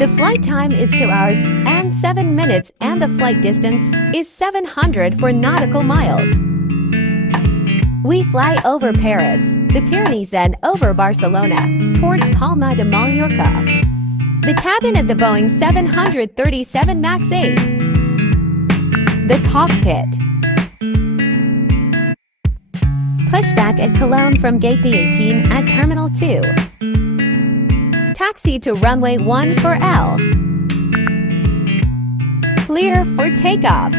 The flight time is 2 hours and 7 minutes and the flight distance is 700 nautical miles. We fly over Paris, the Pyrenees, then over Barcelona, towards Palma de Mallorca. The cabin of the Boeing 737 MAX 8. The cockpit. Pushback at Cologne from gate D18 at Terminal 2. Taxi to runway 1 for L. Clear for takeoff.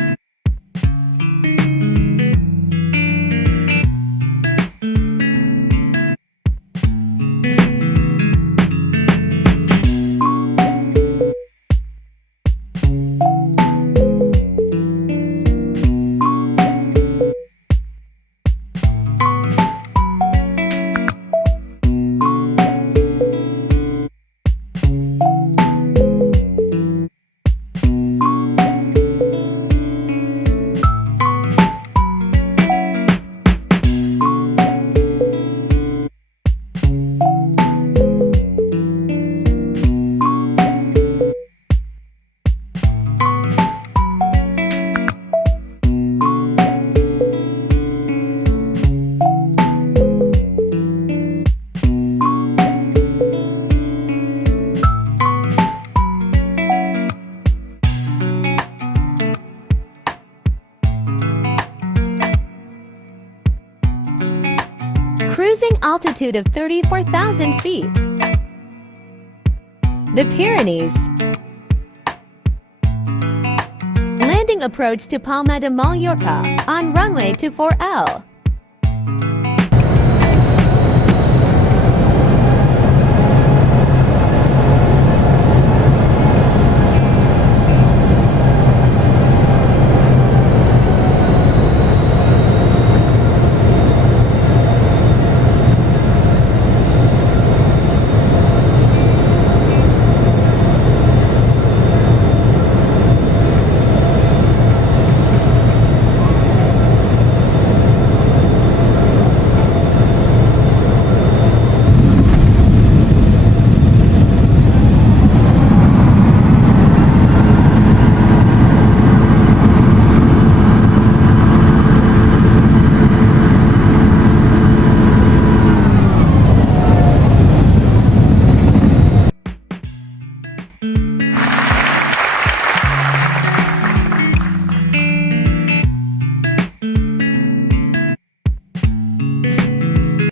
Cruising altitude of 34,000 feet. The Pyrenees. Landing approach to Palma de Mallorca on runway 24L.